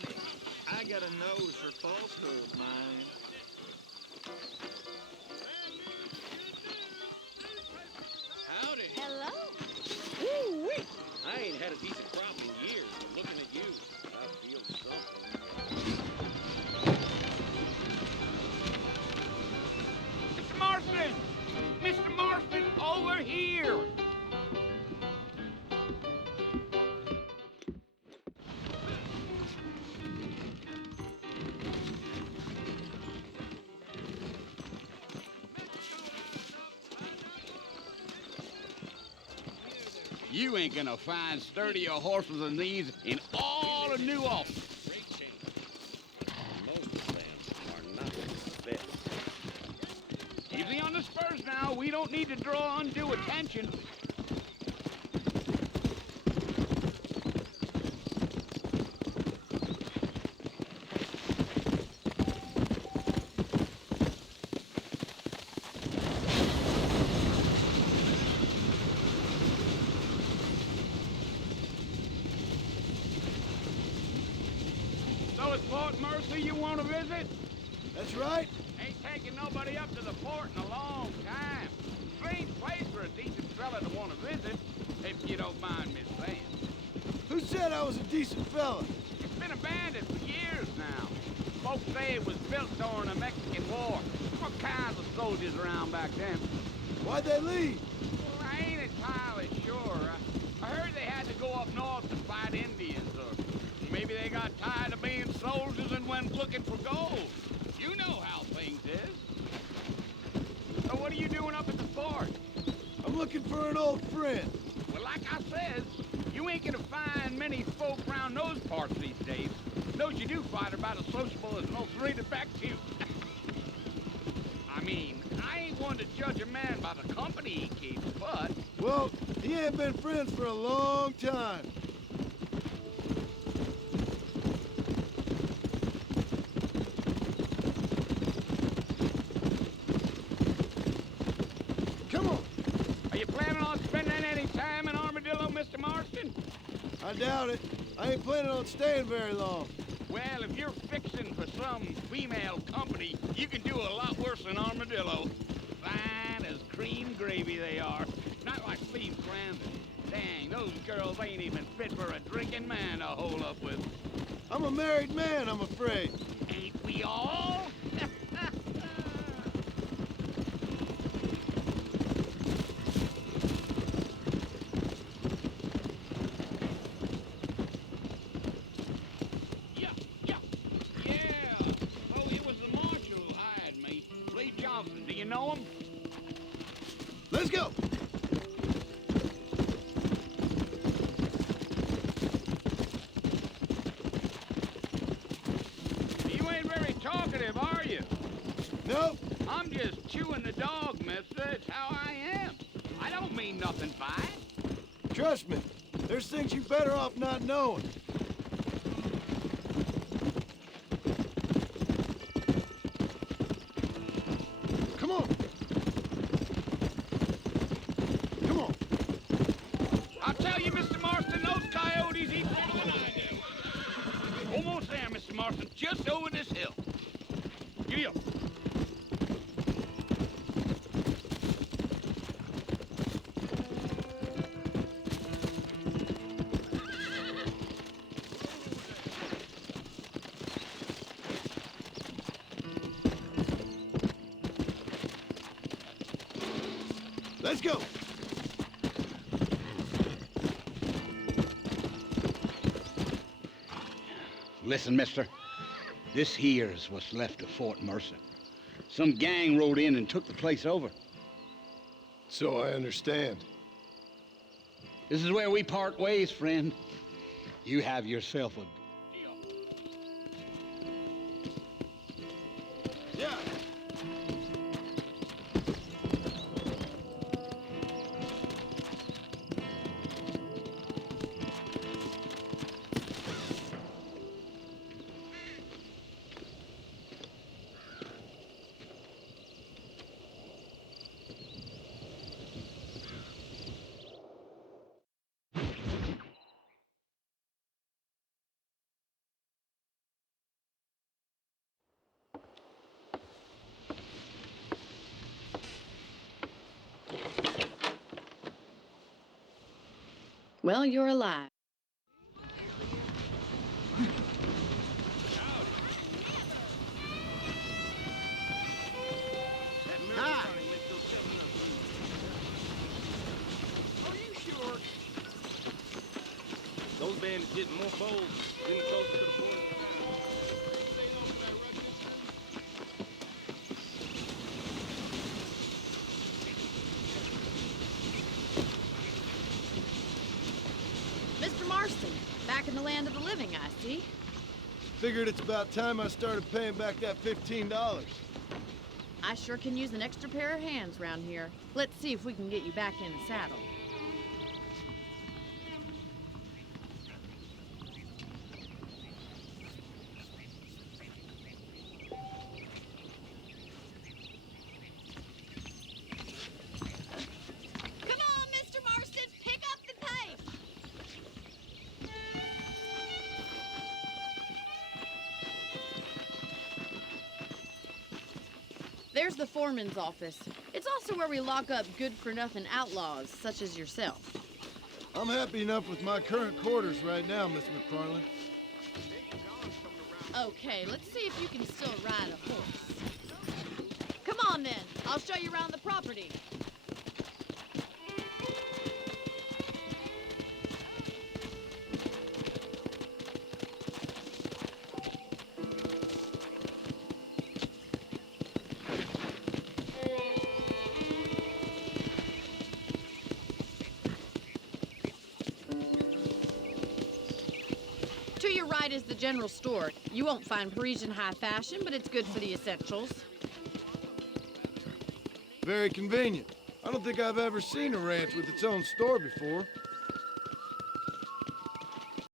funny. I got a nose for falsehood, man. Howdy. Hello. Woo-wee! I ain't had a decent problem in years, but looking at you, I feel something. Mr. Marston! Mr. Marston, over here! You ain't gonna find sturdier horses than these in all of New Orleans. Great change. Most of them are not the best. Easy on the spurs now. We don't need to draw undue attention. So it's Fort Mercy you want to visit? That's right. Ain't taking nobody up to the fort in a long time. Strange place for a decent fella to want to visit, if you don't mind me saying. Who said I was a decent fella? It's been abandoned for years now. Folks say it was built during the Mexican War. All kinds of soldiers around back then. Why'd they leave? Well, I ain't entirely sure. I heard they had to go up north to fight Indians, or maybe they got tired of being soldiers and went looking for gold. You know how things is. So what are you doing up at the fort? I'm looking for an old friend. Well, like I said, you ain't gonna find many folk around those parts these days. Those you do find are about as sociable as most rated back to you. I mean, I ain't one to judge a man by the company he keeps, but... Well, he ain't been friends for a long time. Come on. Are you planning on spending any time in Armadillo, Mr. Marston? I doubt it. I ain't planning on staying very long. Well, if you're fixing for some female company, you can do a lot worse than Armadillo. Fine as cream gravy they are. Not like Steve Crandon. Dang, those girls ain't even fit for a drinking man to hole up with. I'm a married man, I'm afraid. Ain't we all? Yeah. Oh, it was the marshal who hired me. Lee Johnson, do you know him? Let's go. You ain't very talkative, are you? Nope. I'm just chewing the dog, mister. It's how I am. I don't mean nothing by it. Trust me. There's things you better off not knowing. Come on. Come on. I'll tell you, Mr. Marston, those coyotes eat better than I do. Almost there, Mr. Marston. Just over this hill. Giddy up. Let's go. Listen, mister. This here's what's left of Fort Mercer. Some gang rode in and took the place over. So I understand. This is where we part ways, friend. You have yourself a Well, you're alive. That mirror Hi. turning makes those stepping up. Are you sure? Those bandits getting more bold, getting closer to the border. Mr. Marston, back in the land of the living, I see. Figured it's about time I started paying back that $15. I sure can use an extra pair of hands round here. Let's see if we can get you back in the saddle. Come on, Mr. Marston, pick up the pace! There's the foreman's office. It's also where we lock up good-for-nothing outlaws, such as yourself. I'm happy enough with my current quarters right now, Miss McFarland. Okay, let's see if you can still ride a horse. Come on, then. I'll show you around the property. To your right is the general store. You won't find Parisian high fashion, but it's good for the essentials. Very convenient. I don't think I've ever seen a ranch with its own store before.